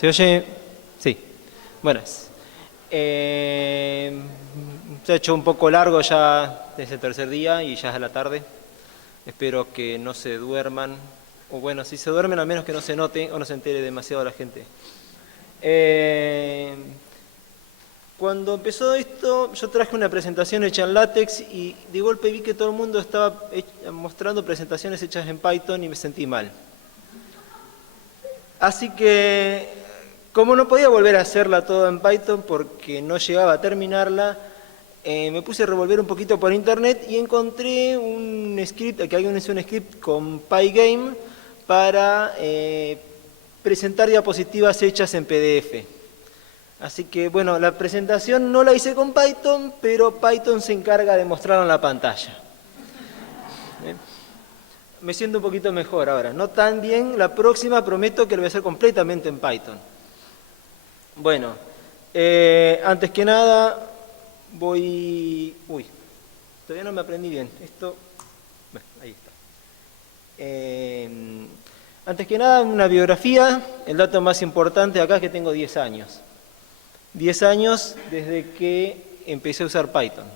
¿Se oye? Sí. Bueno, se ha hecho un poco largo ya desde el tercer día y ya es la tarde. Espero que no se duerman, o bueno, si se duermen al menos que no se note o no se entere demasiado la gente. Cuando empezó esto, yo traje una presentación hecha en LaTeX y de golpe vi que todo el mundo estaba mostrando presentaciones hechas en Python y me sentí mal. Así que, como no podía volver a hacerla toda en Python porque no llegaba a terminarla, me puse a revolver un poquito por internet y encontré un script, que alguien hizo un script con Pygame para presentar diapositivas hechas en PDF. Así que, bueno, la presentación no la hice con Python, pero Python se encarga de mostrarla en la pantalla. Me siento un poquito mejor ahora. No tan bien, la próxima prometo que lo voy a hacer completamente en Python. Bueno, antes que nada voy... Uy, todavía no me aprendí bien. Esto... Bueno, ahí está. Antes que nada, una biografía. El dato más importante acá es que tengo 10 años. 10 años desde que empecé a usar Python.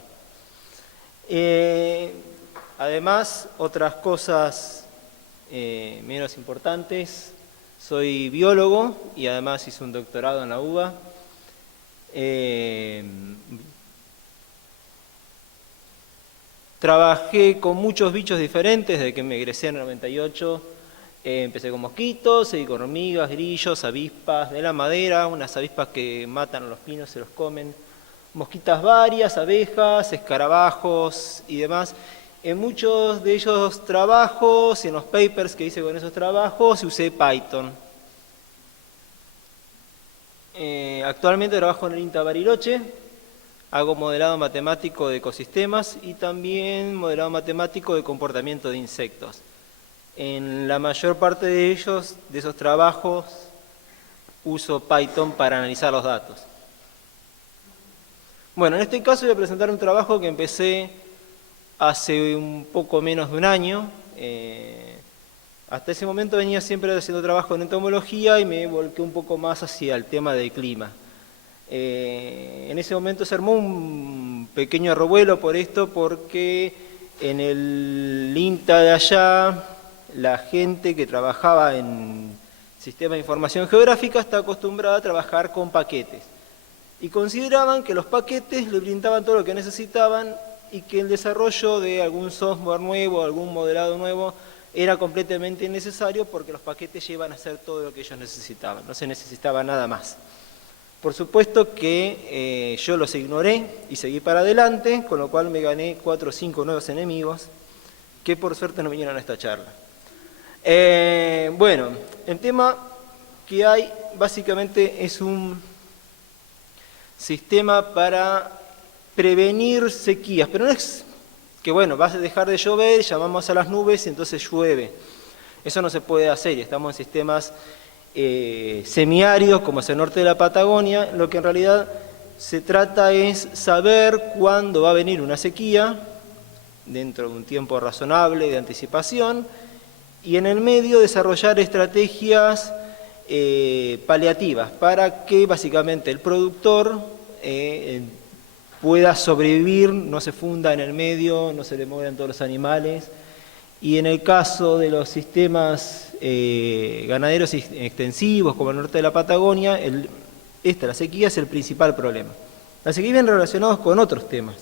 Además, otras cosas menos importantes, soy biólogo y además hice un doctorado en la UBA. Trabajé con muchos bichos diferentes desde que me egresé en el 98. Empecé con mosquitos, seguí con hormigas, grillos, avispas de la madera, unas avispas que matan a los pinos, se los comen, mosquitas varias, abejas, escarabajos y demás. En muchos de esos trabajos, en los papers que hice con esos trabajos, usé Python. Actualmente trabajo en el INTA Bariloche, hago modelado matemático de ecosistemas y también modelado matemático de comportamiento de insectos. En la mayor parte de ellos, de esos trabajos, uso Python para analizar los datos. Bueno, en este caso voy a presentar un trabajo que empecé hace un poco menos de un año. Hasta ese momento venía siempre haciendo trabajo en entomología y me volqué un poco más hacia el tema del clima. En ese momento se armó un pequeño revuelo por esto, porque en el INTA de allá, la gente que trabajaba en sistemas de información geográfica está acostumbrada a trabajar con paquetes. Y consideraban que los paquetes le brindaban todo lo que necesitaban y que el desarrollo de algún software nuevo, algún modelado nuevo, era completamente innecesario porque los paquetes llevan a hacer todo lo que ellos necesitaban, no se necesitaba nada más. Por supuesto que yo los ignoré y seguí para adelante, con lo cual me gané 4 o 5 nuevos enemigos que por suerte no vinieron a esta charla. Bueno, el tema que hay básicamente es un sistema para prevenir sequías, pero no es que bueno, va a dejar de llover, llamamos a las nubes y entonces llueve. Eso no se puede hacer, estamos en sistemas semiáridos como es el norte de la Patagonia. Lo que en realidad se trata es saber cuándo va a venir una sequía dentro de un tiempo razonable de anticipación y en el medio desarrollar estrategias paliativas para que básicamente el productor pueda sobrevivir, no se funda en el medio, no se le mueran todos los animales. Y en el caso de los sistemas ganaderos extensivos, como el norte de la Patagonia, la sequía es el principal problema. La sequía viene relacionada con otros temas.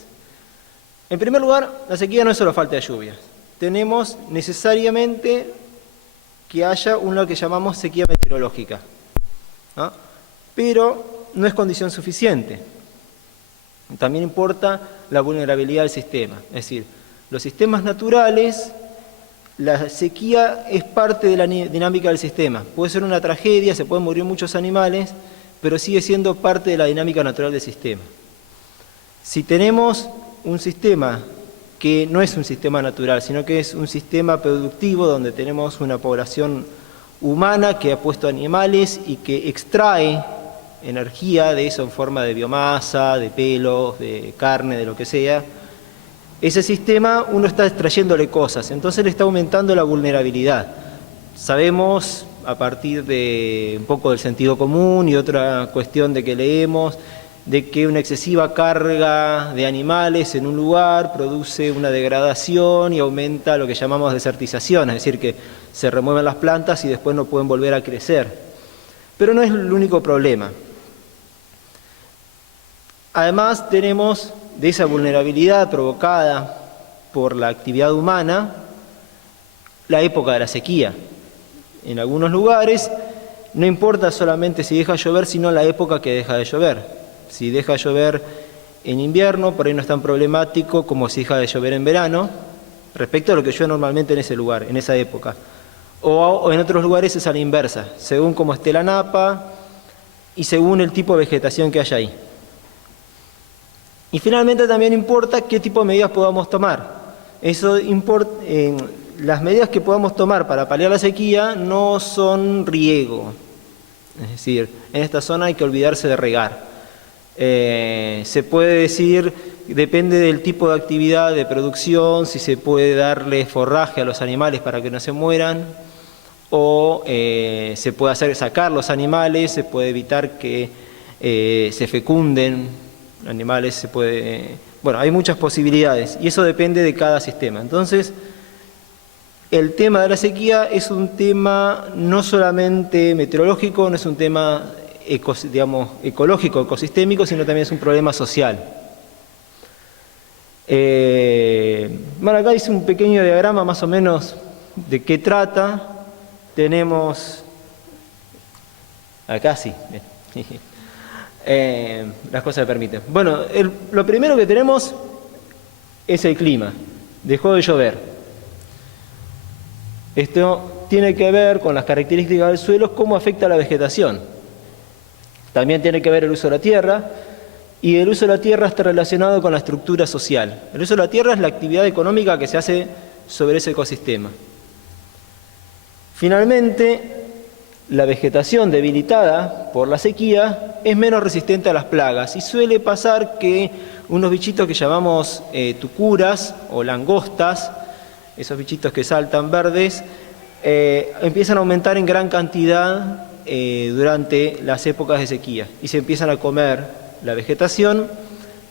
En primer lugar, la sequía no es solo falta de lluvias. Tenemos necesariamente que haya lo que llamamos sequía meteorológica, ¿no? Pero no es condición suficiente. También importa la vulnerabilidad del sistema. Es decir, los sistemas naturales, la sequía es parte de la dinámica del sistema. Puede ser una tragedia, se pueden morir muchos animales, pero sigue siendo parte de la dinámica natural del sistema. Si tenemos un sistema que no es un sistema natural, sino que es un sistema productivo donde tenemos una población humana que ha puesto animales y que extrae energía de eso en forma de biomasa, de pelos, de carne, de lo que sea, ese sistema uno está extrayéndole cosas, entonces le está aumentando la vulnerabilidad. Sabemos a partir de un poco del sentido común y otra cuestión de que leemos, de que una excesiva carga de animales en un lugar produce una degradación y aumenta lo que llamamos desertización, es decir, que se remueven las plantas y después no pueden volver a crecer. Pero no es el único problema. Además tenemos de esa vulnerabilidad provocada por la actividad humana la época de la sequía. En algunos lugares no importa solamente si deja llover, sino la época que deja de llover. Si deja de llover en invierno, por ahí no es tan problemático como si deja de llover en verano, respecto a lo que llueve normalmente en ese lugar, en esa época. O en otros lugares es a la inversa, según cómo esté la napa y según el tipo de vegetación que haya ahí. Y finalmente también importa qué tipo de medidas podamos tomar. Las medidas que podamos tomar para paliar la sequía no son riego. Es decir, en esta zona hay que olvidarse de regar. Se puede decir, depende del tipo de actividad de producción, si se puede darle forraje a los animales para que no se mueran, o se puede sacar los animales, se puede evitar que se fecunden animales, bueno, hay muchas posibilidades y eso depende de cada sistema. Entonces, el tema de la sequía es un tema no solamente meteorológico, no es un tema ecológico, ecosistémico, sino también es un problema social. Bueno, acá hice un pequeño diagrama más o menos de qué trata. Tenemos, acá sí, las cosas me permiten. Bueno, lo primero que tenemos es el clima. Dejó de llover. Esto tiene que ver con las características del suelo, cómo afecta a la vegetación. También tiene que ver el uso de la tierra, y el uso de la tierra está relacionado con la estructura social. El uso de la tierra es la actividad económica que se hace sobre ese ecosistema. Finalmente, la vegetación debilitada por la sequía es menos resistente a las plagas y suele pasar que unos bichitos que llamamos tucuras o langostas, esos bichitos que saltan verdes, empiezan a aumentar en gran cantidad durante las épocas de sequía y se empiezan a comer la vegetación,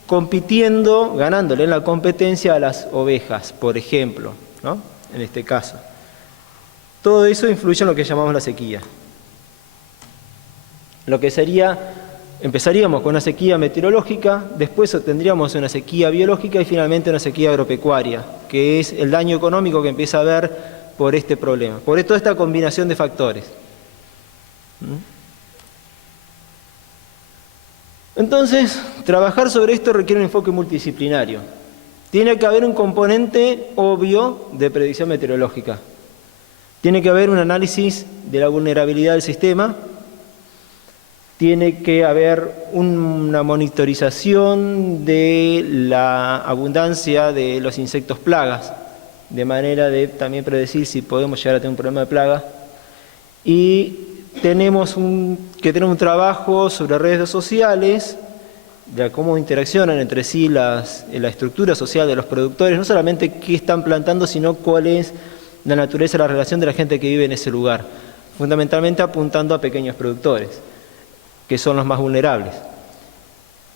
compitiendo, ganándole en la competencia a las ovejas, por ejemplo, ¿no? En este caso. Todo eso influye en lo que llamamos la sequía. Lo que sería, empezaríamos con una sequía meteorológica, después tendríamos una sequía biológica y finalmente una sequía agropecuaria, que es el daño económico que empieza a haber por este problema, por toda esta combinación de factores. Entonces, trabajar sobre esto requiere un enfoque multidisciplinario. Tiene que haber un componente obvio de predicción meteorológica. Tiene que haber un análisis de la vulnerabilidad del sistema. Tiene que haber una monitorización de la abundancia de los insectos plagas, de manera de también predecir si podemos llegar a tener un problema de plaga. Y tenemos que tener un trabajo sobre redes sociales, de cómo interaccionan entre sí la estructura social de los productores, no solamente qué están plantando, sino cuál es la naturaleza de la relación de la gente que vive en ese lugar, fundamentalmente apuntando a pequeños productores, que son los más vulnerables.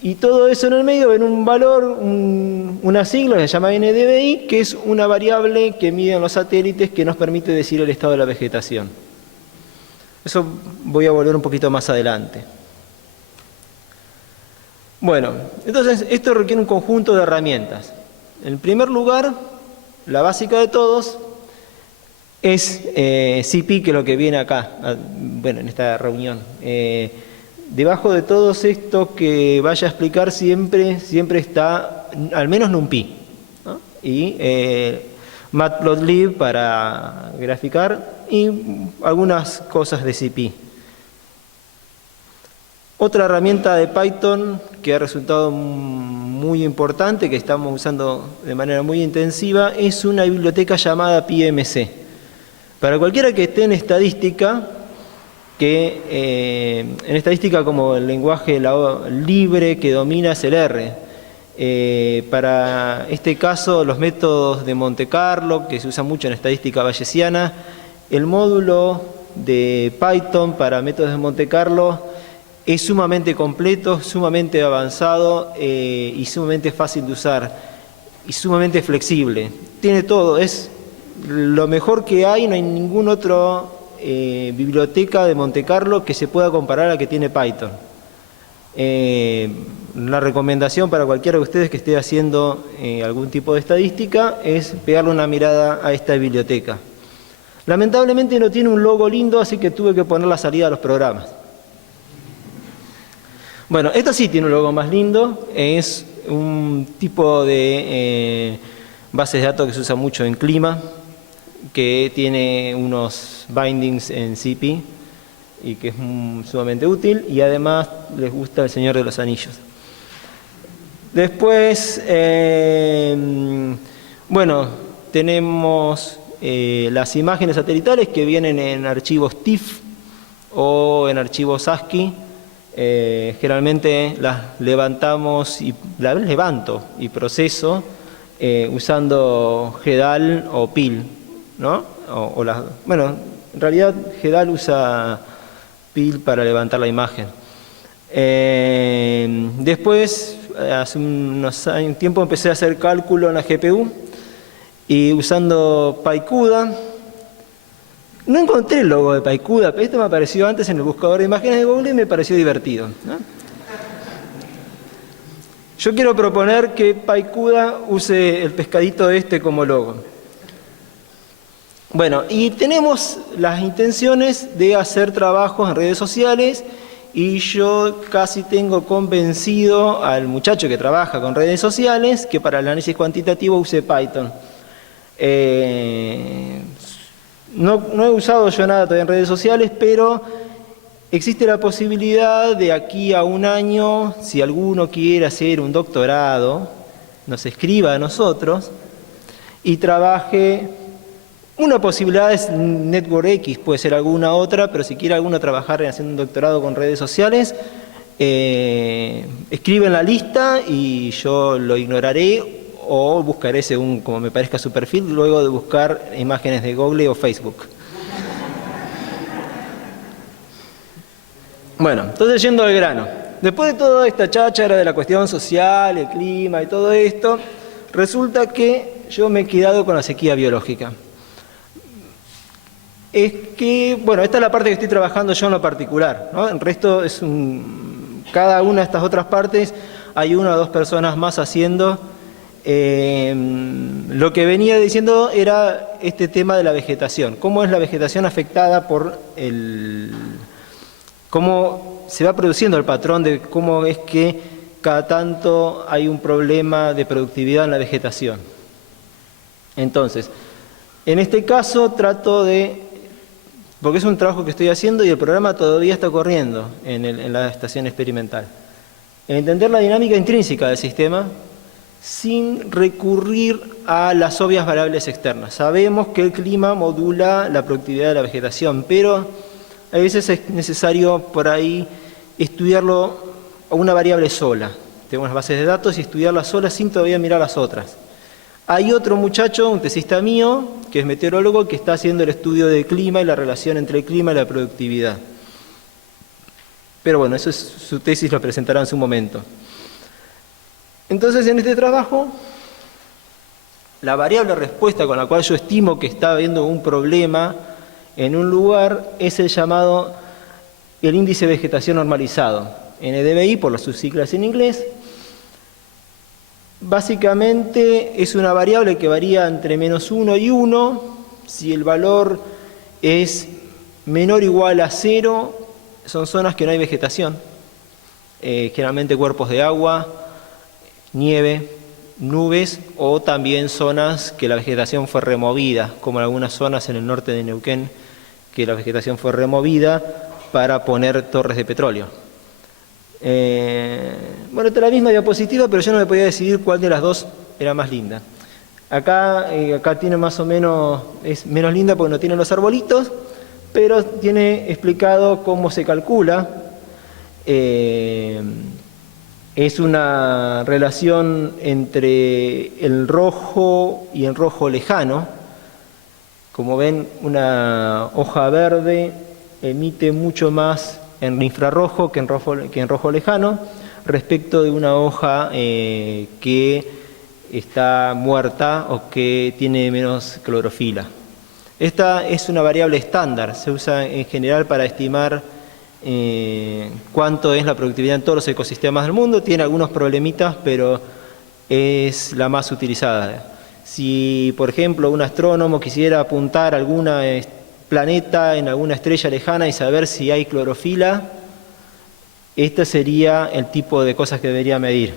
Y todo eso en el medio ven un valor, una sigla que se llama NDVI, que es una variable que mide en los satélites que nos permite decir el estado de la vegetación. Eso voy a volver un poquito más adelante. Bueno, entonces esto requiere un conjunto de herramientas. En primer lugar, la básica de todos es CP, que es lo que viene acá, bueno, en esta reunión. Debajo de todos esto que vaya a explicar siempre está al menos NumPy, ¿no? Y Matplotlib para graficar y algunas cosas de CP. Otra herramienta de Python que ha resultado muy importante, que estamos usando de manera muy intensiva, es una biblioteca llamada PMC. Para cualquiera que esté en estadística, en estadística como el lenguaje libre que domina es el R. Para este caso, los métodos de Monte Carlo, que se usan mucho en estadística bayesiana, el módulo de Python para métodos de Monte Carlo es sumamente completo, sumamente avanzado y sumamente fácil de usar y sumamente flexible. Tiene todo, es lo mejor que hay, no hay ninguna otra biblioteca de Monte Carlo que se pueda comparar a la que tiene Python. Una recomendación para cualquiera de ustedes que esté haciendo algún tipo de estadística es pegarle una mirada a esta biblioteca. Lamentablemente no tiene un logo lindo, así que tuve que poner la salida a los programas. Bueno, esta sí tiene un logo más lindo, es un tipo de base de datos que se usa mucho en clima, que tiene unos bindings en CP y que es sumamente útil, y además les gusta El Señor de los Anillos. Después, bueno, tenemos las imágenes satelitales que vienen en archivos TIFF o en archivos ASCII. Generalmente las levantamos y las levanto y proceso usando GEDAL o PIL, ¿no? Bueno, en realidad GEDAL usa PIL para levantar la imagen. Después, hace un tiempo empecé a hacer cálculo en la GPU y usando PyCUDA. No encontré el logo de PyCUDA, pero esto me apareció antes en el buscador de imágenes de Google y me pareció divertido, ¿no? Yo quiero proponer que PyCUDA use el pescadito este como logo. Bueno, y tenemos las intenciones de hacer trabajos en redes sociales y yo casi tengo convencido al muchacho que trabaja con redes sociales que para el análisis cuantitativo use Python. No he usado yo nada todavía en redes sociales, pero existe la posibilidad de aquí a un año, si alguno quiere hacer un doctorado, nos escriba a nosotros y trabaje. Una posibilidad es NetworkX, puede ser alguna otra, pero si quiere alguno trabajar haciendo un doctorado con redes sociales, escribe en la lista y yo lo ignoraré o buscaré según como me parezca su perfil, luego de buscar imágenes de Google o Facebook. Bueno, entonces yendo al grano. Después de toda esta cháchara de la cuestión social, el clima y todo esto, resulta que yo me he quedado con la sequía biológica. Es que, bueno, esta es la parte que estoy trabajando yo en lo particular, ¿no? El resto es cada una de estas otras partes hay una o dos personas más haciendo. Lo que venía diciendo era este tema de la vegetación. ¿Cómo es la vegetación afectada por cómo se va produciendo el patrón de cómo es que cada tanto hay un problema de productividad en la vegetación? Entonces, en este caso trato de, porque es un trabajo que estoy haciendo y el programa todavía está corriendo en la estación experimental, entender la dinámica intrínseca del sistema sin recurrir a las obvias variables externas. Sabemos que el clima modula la productividad de la vegetación, pero a veces es necesario por ahí estudiarlo a una variable sola. Tenemos las bases de datos y estudiarla sola sin todavía mirar las otras. Hay otro muchacho, un tesista mío, que es meteorólogo, que está haciendo el estudio del clima y la relación entre el clima y la productividad. Pero bueno, eso es su tesis, lo presentará en su momento. Entonces, en este trabajo, la variable respuesta con la cual yo estimo que está habiendo un problema en un lugar es el llamado el índice de vegetación normalizado, NDVI por sus siglas en inglés. Básicamente es una variable que varía entre -1 y 1. Si el valor es menor o igual a 0, son zonas que no hay vegetación, generalmente cuerpos de agua, nieve, nubes o también zonas que la vegetación fue removida, como en algunas zonas en el norte de Neuquén, que la vegetación fue removida para poner torres de petróleo. Bueno, esta es la misma diapositiva, pero yo no me podía decidir cuál de las dos era más linda. Acá tiene más o menos, es menos linda porque no tiene los arbolitos, pero tiene explicado cómo se calcula. Es una relación entre el rojo y el rojo lejano. Como ven, una hoja verde emite mucho más en infrarrojo que en rojo lejano, respecto de una hoja que está muerta o que tiene menos clorofila. Esta es una variable estándar, se usa en general para estimar cuánto es la productividad en todos los ecosistemas del mundo. Tiene algunos problemitas, pero es la más utilizada. Si, por ejemplo, un astrónomo quisiera apuntar a algún planeta en alguna estrella lejana y saber si hay clorofila, este sería el tipo de cosas que debería medir.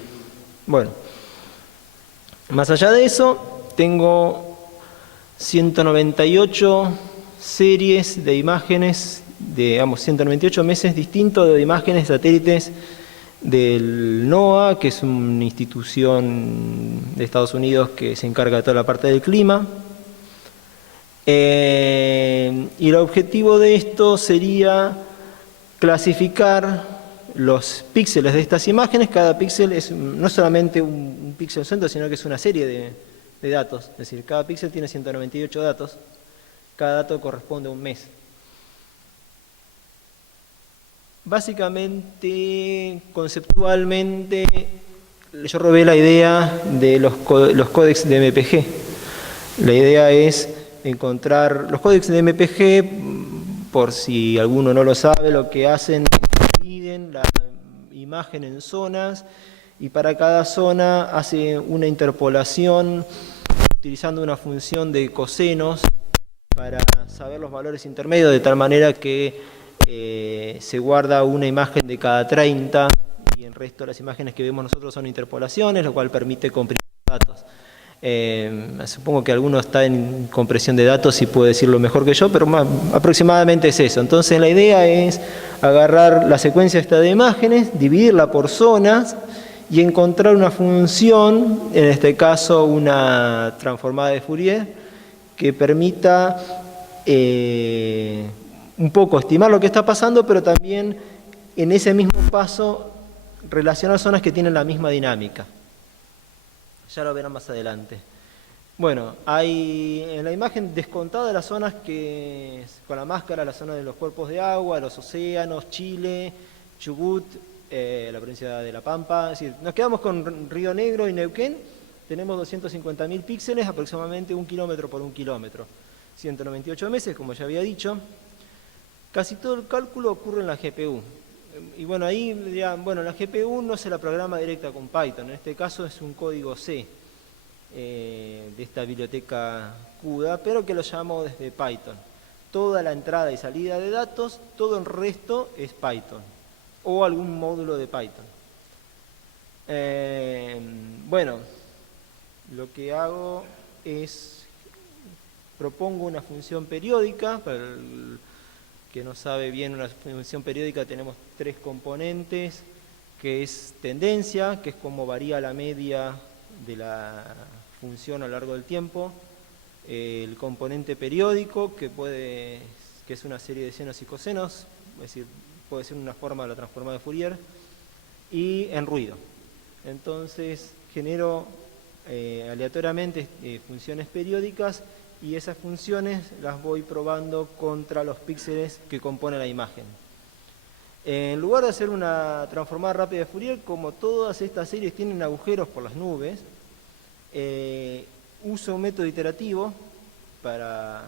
Bueno, más allá de eso, tengo 198 series de imágenes, digamos 198 meses distintos de imágenes satélites del NOAA, que es una institución de Estados Unidos que se encarga de toda la parte del clima. Y el objetivo de esto sería clasificar los píxeles de estas imágenes. Cada píxel es no solamente un píxel centro, sino que es una serie de datos. Es decir, cada píxel tiene 198 datos. Cada dato corresponde a un mes. Básicamente, conceptualmente, yo robé la idea de los códex de MPG. La idea es encontrar los códex de MPG, por si alguno no lo sabe, lo que hacen es dividen la imagen en zonas y para cada zona hace una interpolación utilizando una función de cosenos para saber los valores intermedios, de tal manera que se guarda una imagen de cada 30 y el resto de las imágenes que vemos nosotros son interpolaciones, lo cual permite comprimir datos. Supongo que alguno está en compresión de datos y puede decirlo mejor que yo, pero aproximadamente es eso. Entonces la idea es agarrar la secuencia esta de imágenes, dividirla por zonas y encontrar una función, en este caso una transformada de Fourier, que permita un poco estimar lo que está pasando, pero también en ese mismo paso relacionar zonas que tienen la misma dinámica. Ya lo verán más adelante. Bueno, hay en la imagen descontada las zonas que, con la máscara, la zona de los cuerpos de agua, los océanos, Chile, Chubut, la provincia de La Pampa. Es decir, nos quedamos con Río Negro y Neuquén. Tenemos 250.000 píxeles, aproximadamente 1 kilómetro por 1 kilómetro. 198 meses, como ya había dicho. Casi todo el cálculo ocurre en la GPU. Y bueno, ahí dirán, bueno, la GPU no se la programa directa con Python, en este caso es un código C de esta biblioteca CUDA, pero que lo llamo desde Python. Toda la entrada y salida de datos, todo el resto es Python, o algún módulo de Python. Bueno, lo que hago es, propongo una función periódica. Para el que no sabe bien, una función periódica tenemos 3 componentes, que es tendencia, que es cómo varía la media de la función a lo largo del tiempo, el componente periódico, que es una serie de senos y cosenos, es decir, puede ser una forma de la transformada de Fourier, y en ruido. Entonces genero aleatoriamente funciones periódicas, y esas funciones las voy probando contra los píxeles que componen la imagen. En lugar de hacer una transformada rápida de Fourier, como todas estas series tienen agujeros por las nubes, uso un método iterativo para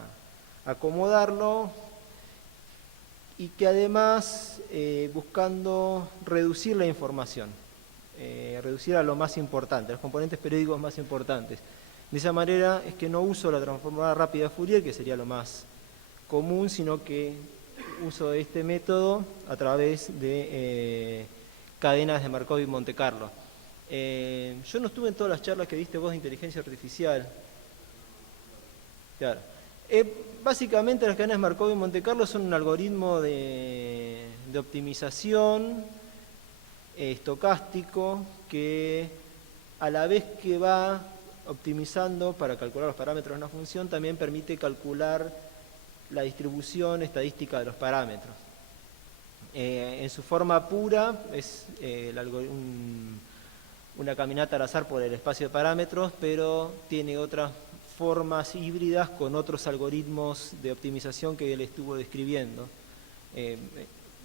acomodarlo y que además buscando reducir la información, reducir a lo más importante, a los componentes periódicos más importantes. De esa manera es que no uso la transformada rápida de Fourier, que sería lo más común, sino que uso este método a través de cadenas de Markov y Monte Carlo. Yo no estuve en todas las charlas que diste vos de inteligencia artificial. Claro. Básicamente las cadenas de Markov y Monte Carlo son un algoritmo de optimización estocástico que a la vez que va optimizando para calcular los parámetros de una función, también permite calcular la distribución estadística de los parámetros. En su forma pura es una caminata al azar por el espacio de parámetros, pero tiene otras formas híbridas con otros algoritmos de optimización que él estuvo describiendo.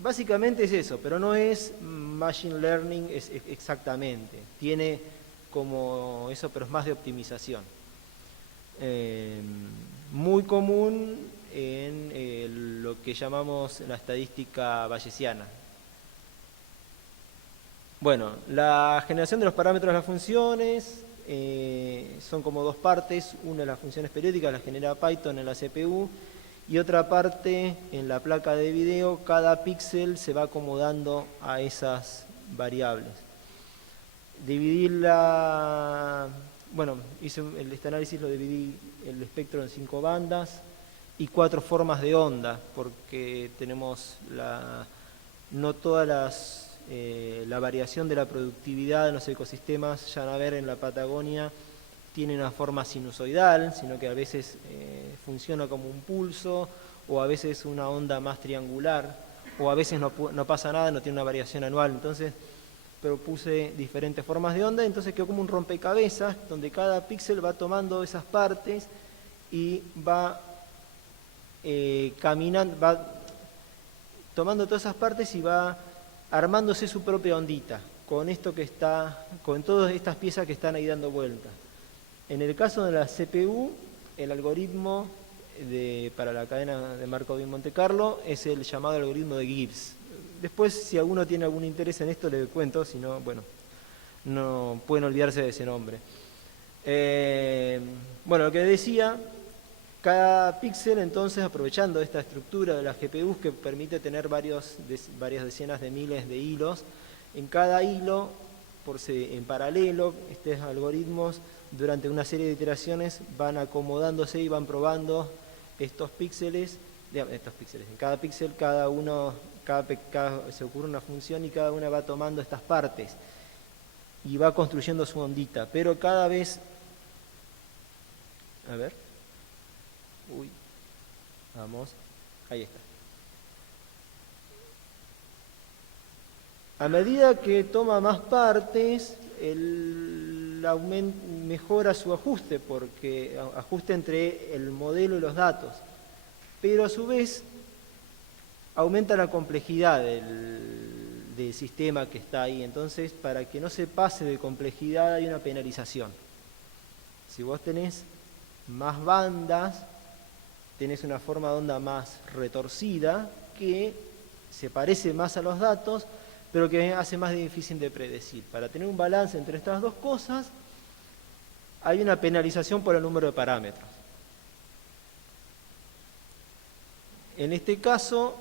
Básicamente es eso, pero no es machine learning exactamente. Tiene como eso, pero es más de optimización. Muy común en lo que llamamos la estadística bayesiana. Bueno, la generación de los parámetros de las funciones son como dos partes. Una de las funciones periódicas la genera Python en la CPU y otra parte en la placa de video. Cada píxel se va acomodando a esas variables. Bueno, hice este análisis, lo dividí el espectro en 5 bandas y 4 formas de onda, porque tenemos no todas la variación de la productividad en los ecosistemas, ya van a ver en la Patagonia, tiene una forma sinusoidal, sino que a veces funciona como un pulso, o a veces una onda más triangular, o a veces no pasa nada, no tiene una variación anual. Entonces propuse diferentes formas de onda, entonces quedó como un rompecabezas, donde cada píxel va tomando esas partes y va caminando, va tomando todas esas partes y va armándose su propia ondita, con todas estas piezas que están ahí dando vueltas. En el caso de la CPU, el algoritmo para la cadena de Markov en Monte Carlo es el llamado algoritmo de Gibbs. Después, si alguno tiene algún interés en esto, le cuento, si no, bueno, no pueden olvidarse de ese nombre. Bueno, lo que decía, cada píxel, entonces, aprovechando esta estructura de las GPUs que permite tener varias decenas de miles de hilos, en cada hilo, en paralelo, estos algoritmos, durante una serie de iteraciones, van acomodándose y van probando estos píxeles. En cada píxel, se ocurre una función y cada una va tomando estas partes y va construyendo su ondita, pero cada vez... A ver... Uy, vamos, ahí está. A medida que toma más partes, mejora su ajuste, porque ajuste entre el modelo y los datos, pero a su vez aumenta la complejidad del sistema que está ahí. Entonces, para que no se pase de complejidad hay una penalización. Si vos tenés más bandas, tenés una forma de onda más retorcida que se parece más a los datos, pero que hace más difícil de predecir. Para tener un balance entre estas dos cosas, hay una penalización por el número de parámetros. En este caso,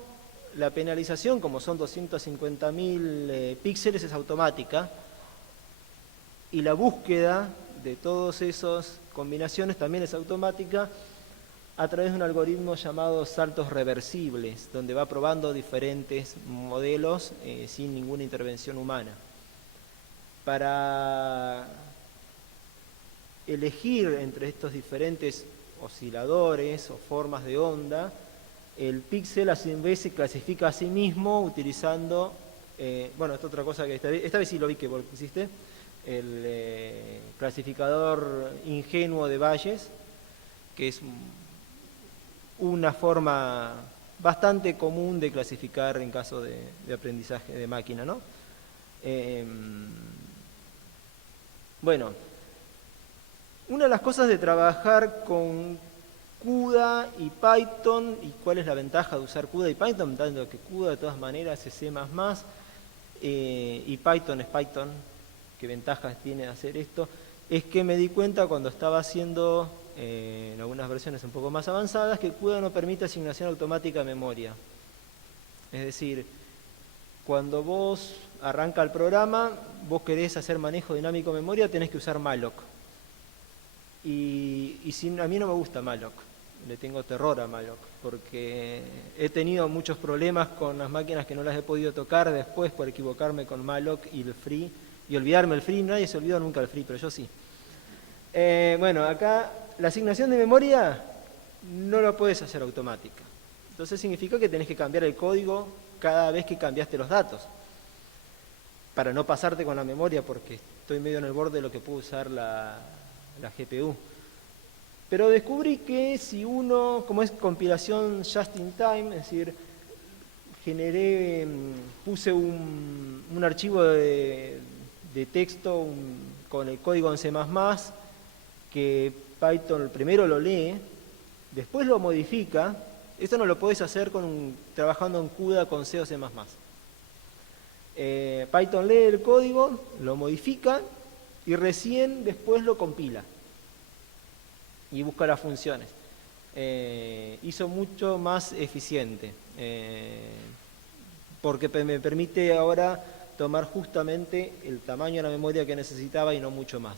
la penalización, como son 250.000 píxeles, es automática, y la búsqueda de todas esas combinaciones también es automática, a través de un algoritmo llamado saltos reversibles, donde va probando diferentes modelos sin ninguna intervención humana. Para elegir entre estos diferentes osciladores o formas de onda, el píxel a su vez se clasifica a sí mismo utilizando, bueno, esta otra cosa que esta vez sí lo vi que vos pusiste, el clasificador ingenuo de Bayes, que es una forma bastante común de clasificar en caso de aprendizaje de máquina, ¿no? Bueno, una de las cosas de trabajar con CUDA y Python, y cuál es la ventaja de usar CUDA y Python, dado que CUDA de todas maneras es C++, y Python es Python, qué ventajas tiene de hacer esto, es que me di cuenta cuando estaba haciendo en algunas versiones un poco más avanzadas que CUDA no permite asignación automática de memoria. Es decir, cuando vos arranca el programa, vos querés hacer manejo dinámico de memoria, tenés que usar malloc. Y a mí no me gusta malloc, le tengo terror a malloc, porque he tenido muchos problemas con las máquinas que no las he podido tocar después por equivocarme con malloc y el free, y olvidarme el free. Nadie se olvidó nunca el free, pero yo sí. Bueno, acá la asignación de memoria no la puedes hacer automática. Entonces significa que tenés que cambiar el código cada vez que cambiaste los datos, para no pasarte con la memoria, porque estoy medio en el borde de lo que puede usar la GPU. Pero descubrí que si uno, como es compilación just in time, es decir, puse un archivo de texto con el código en C++, que Python primero lo lee, después lo modifica. Esto no lo podés hacer trabajando en CUDA con C o C++. Python lee el código, lo modifica y recién después lo compila y busca las funciones. Hizo mucho más eficiente, porque me permite ahora tomar justamente el tamaño de la memoria que necesitaba y no mucho más.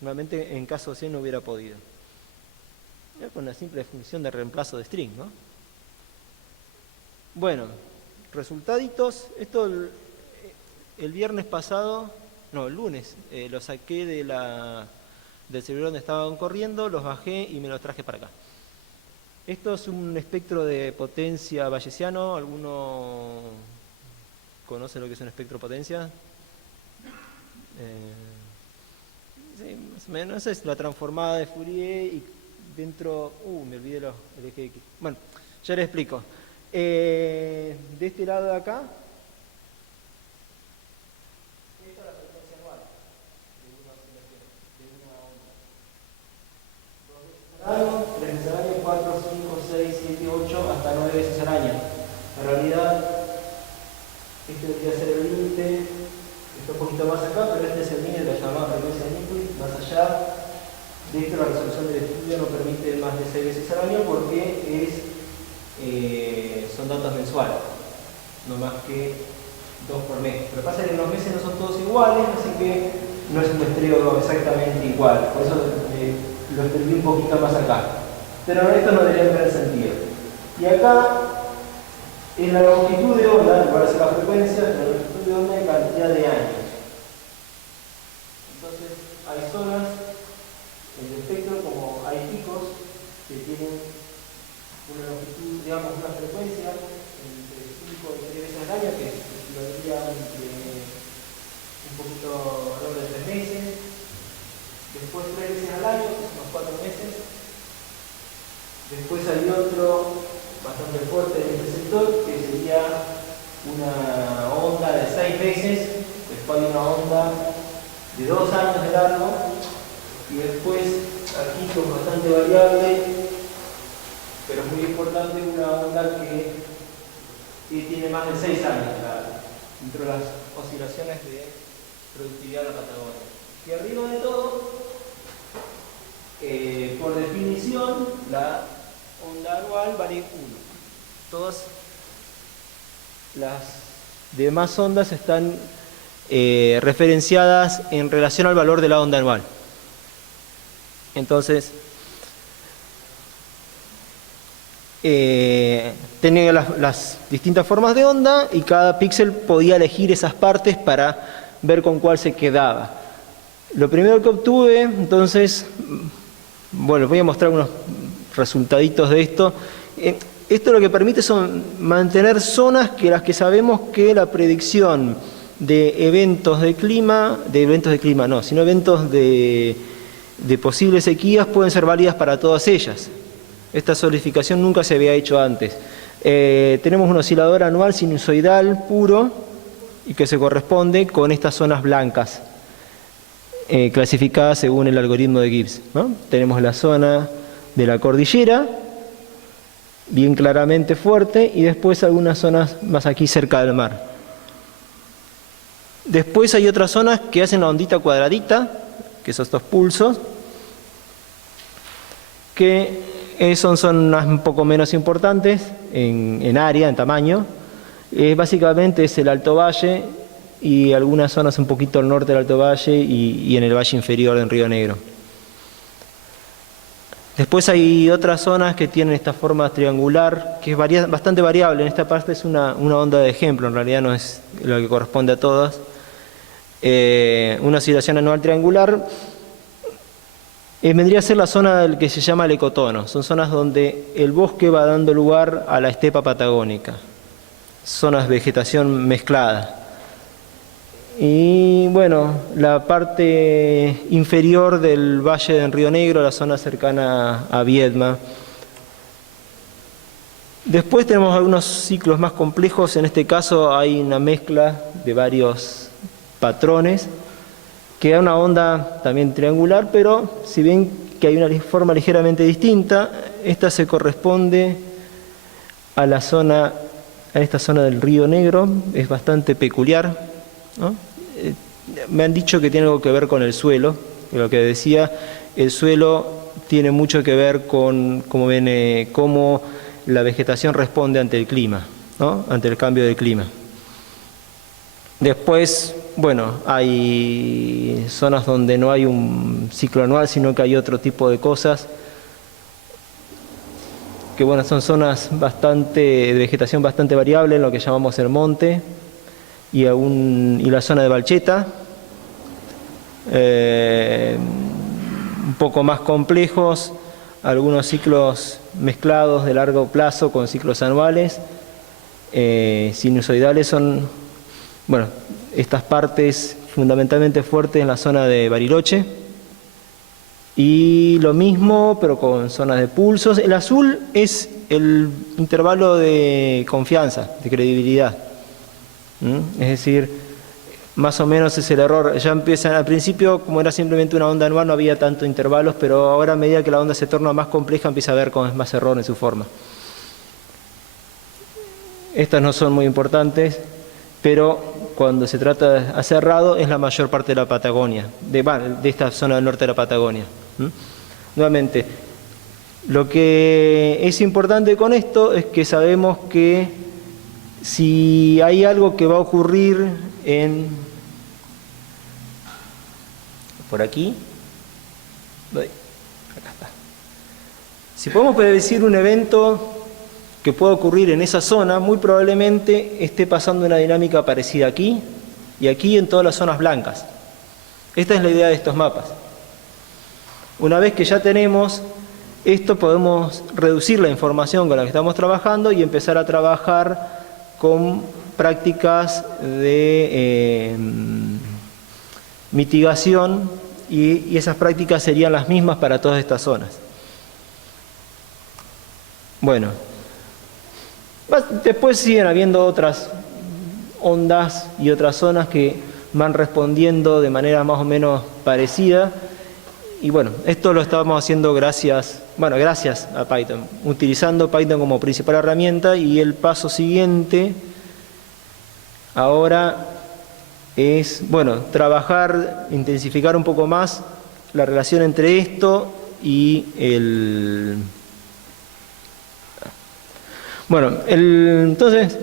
Normalmente en caso C no hubiera podido. Con una simple función de reemplazo de string, ¿no? Bueno, resultaditos. Esto el viernes pasado, no, el lunes, lo saqué del servidor donde estaban corriendo, los bajé y me los traje para acá. Esto es un espectro de potencia bayesiano. ¿Alguno conoce lo que es un espectro de potencia? Sí, más o menos. Esa es la transformada de Fourier y dentro... me olvidé el eje X. Bueno, ya les explico. De este lado de acá, esta es la frecuencia anual de una oscilación, de una onda. 2 veces al año, 3 veces al año, 4, 5, 6, 7, 8, hasta 9 veces al año. En realidad, este debería ser el límite, está un poquito más acá, pero este es el límite de la llamada frecuencia de Nyquist. Más allá de esto, la resolución del estudio no permite más de 6 veces al año porque son datos mensuales, no más que 2 por mes. Pero pasa que los meses no son todos iguales, así que no es un muestreo exactamente igual. Por eso lo escribí un poquito más acá. Pero esto no debería tener sentido. Y acá, en la longitud de onda, en lugar de ser la frecuencia, en la longitud de onda hay cantidad de años. Entonces, hay zonas en el espectro, como hay picos que tienen una longitud, digamos, una frecuencia entre 5 y 3 veces al año, que lo diría un poquito alrededor de 3 meses. Después 3 veces al año, que son unos 4 meses. Después hay otro bastante fuerte en este sector, que sería una onda de 6 meses. Después hay una onda de 2 años de largo. Y después, aquí con bastante variable, pero muy importante, una onda que tiene más de 6 años dentro de las oscilaciones de productividad de la Patagonia. Y arriba de todo, por definición, la onda anual vale 1. Todas las demás ondas están referenciadas en relación al valor de la onda anual. Entonces, tenía las distintas formas de onda y cada píxel podía elegir esas partes para ver con cuál se quedaba. Lo primero que obtuve, entonces, bueno, voy a mostrar unos resultaditos de esto. Esto lo que permite son mantener zonas que las que sabemos que la predicción de eventos de posibles sequías pueden ser válidas para todas ellas. Esta solidificación nunca se había hecho antes. Tenemos un oscilador anual sinusoidal puro y que se corresponde con estas zonas blancas, clasificadas según el algoritmo de Gibbs, ¿no? Tenemos la zona de la cordillera, bien claramente fuerte, y después algunas zonas más aquí cerca del mar. Después hay otras zonas que hacen la ondita cuadradita, que son estos pulsos, que son zonas un poco menos importantes en área, en tamaño. Básicamente es el Alto Valle y algunas zonas un poquito al norte del Alto Valle y en el Valle Inferior en Río Negro. Después hay otras zonas que tienen esta forma triangular, que es bastante variable. En esta parte es una onda de ejemplo, en realidad no es lo que corresponde a todas. Una oscilación anual triangular vendría a ser la zona del que se llama el ecotono. Son zonas donde el bosque va dando lugar a la estepa patagónica. Zonas de vegetación mezclada. Y bueno, la parte inferior del valle de Río Negro, la zona cercana a Viedma, Después tenemos algunos ciclos más complejos. En este caso hay una mezcla de varios patrones que da una onda también triangular, pero si bien que hay una forma ligeramente distinta, esta se corresponde a la zona, a esta zona del Río Negro. Es bastante peculiar, ¿no? Me han dicho que tiene algo que ver con el suelo. Lo que decía, el suelo tiene mucho que ver con cómo la vegetación responde ante el clima, ¿no? Ante el cambio de clima. Después, bueno, hay zonas donde no hay un ciclo anual, sino que hay otro tipo de cosas, que bueno, son zonas de vegetación bastante variable, en lo que llamamos el monte, y la zona de Balcheta, un poco más complejos, algunos ciclos mezclados de largo plazo con ciclos anuales. Sinusoidales son, bueno, estas partes fundamentalmente fuertes en la zona de Bariloche, y lo mismo pero con zonas de pulsos. El azul es el intervalo de confianza, de credibilidad. Es decir, más o menos es el error. Ya empiezan, al principio, como era simplemente una onda anual, no había tanto intervalos, pero ahora a medida que la onda se torna más compleja empieza a haber más error en su forma. Estas no son muy importantes, pero cuando se trata de aserrado es la mayor parte de la Patagonia, de esta zona del norte de la Patagonia. Nuevamente, lo que es importante con esto es que sabemos que si hay algo que va a ocurrir por aquí, acá está. Si podemos predecir un evento que pueda ocurrir en esa zona, muy probablemente esté pasando una dinámica parecida aquí y aquí en todas las zonas blancas. Esta es la idea de estos mapas. Una vez que ya tenemos esto, podemos reducir la información con la que estamos trabajando y empezar a trabajar con prácticas de mitigación, y esas prácticas serían las mismas para todas estas zonas. Bueno, después siguen habiendo otras ondas y otras zonas que van respondiendo de manera más o menos parecida, y bueno, esto lo estamos haciendo gracias a Python, utilizando Python como principal herramienta. Y el paso siguiente ahora es, bueno, trabajar, intensificar un poco más la relación entre esto y entonces,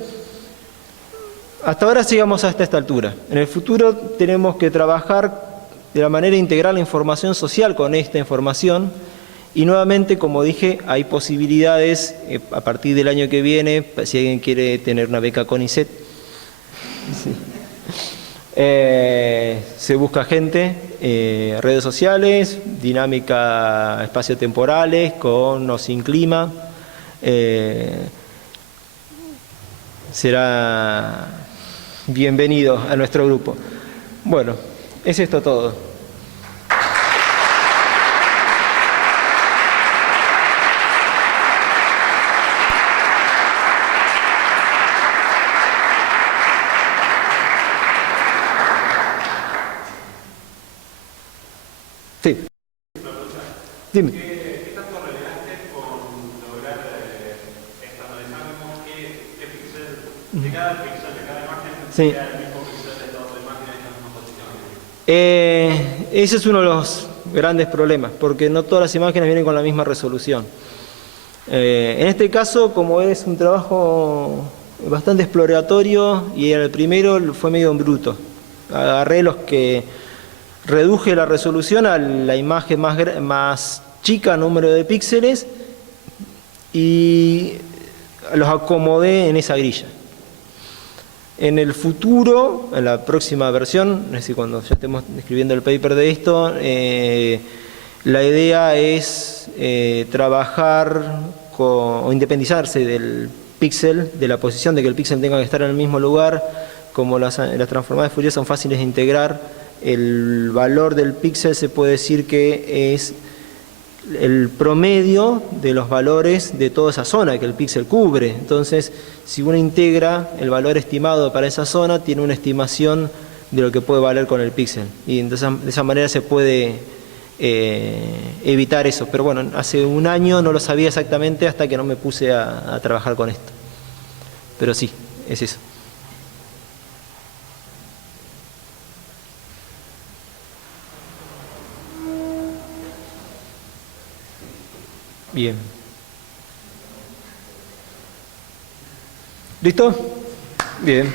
hasta ahora sigamos hasta esta altura. En el futuro tenemos que trabajar de la manera integral la información social con esta información, y nuevamente, como dije, hay posibilidades a partir del año que viene, si alguien quiere tener una beca CONICET. Sí. Se busca gente, redes sociales, dinámica espaciotemporales, con o sin clima. Será bienvenido a nuestro grupo. Bueno, es esto todo. Sí. Dime. ¿Qué tanto relevaste con lograr estandarizar qué píxel de cada píxel de cada imagen sea el mismo píxel de todas las imágenes en la misma posición? Ese es uno de los grandes problemas, porque no todas las imágenes vienen con la misma resolución. En este caso, como es un trabajo bastante exploratorio, y en el primero fue medio en bruto. Agarré reduje la resolución a la imagen más chica, número de píxeles, y los acomodé en esa grilla. En el futuro, en la próxima versión, es decir, cuando ya estemos escribiendo el paper de esto, la idea es trabajar o independizarse del píxel, de la posición de que el píxel tenga que estar en el mismo lugar. Como las transformadas de Fourier son fáciles de integrar, el valor del píxel se puede decir que es el promedio de los valores de toda esa zona que el píxel cubre. Entonces, si uno integra el valor estimado para esa zona, tiene una estimación de lo que puede valer con el píxel. Y de esa manera se puede evitar eso. Pero bueno, hace un año no lo sabía exactamente hasta que no me puse a trabajar con esto. Pero sí, es eso. Bien. ¿Listo? Bien.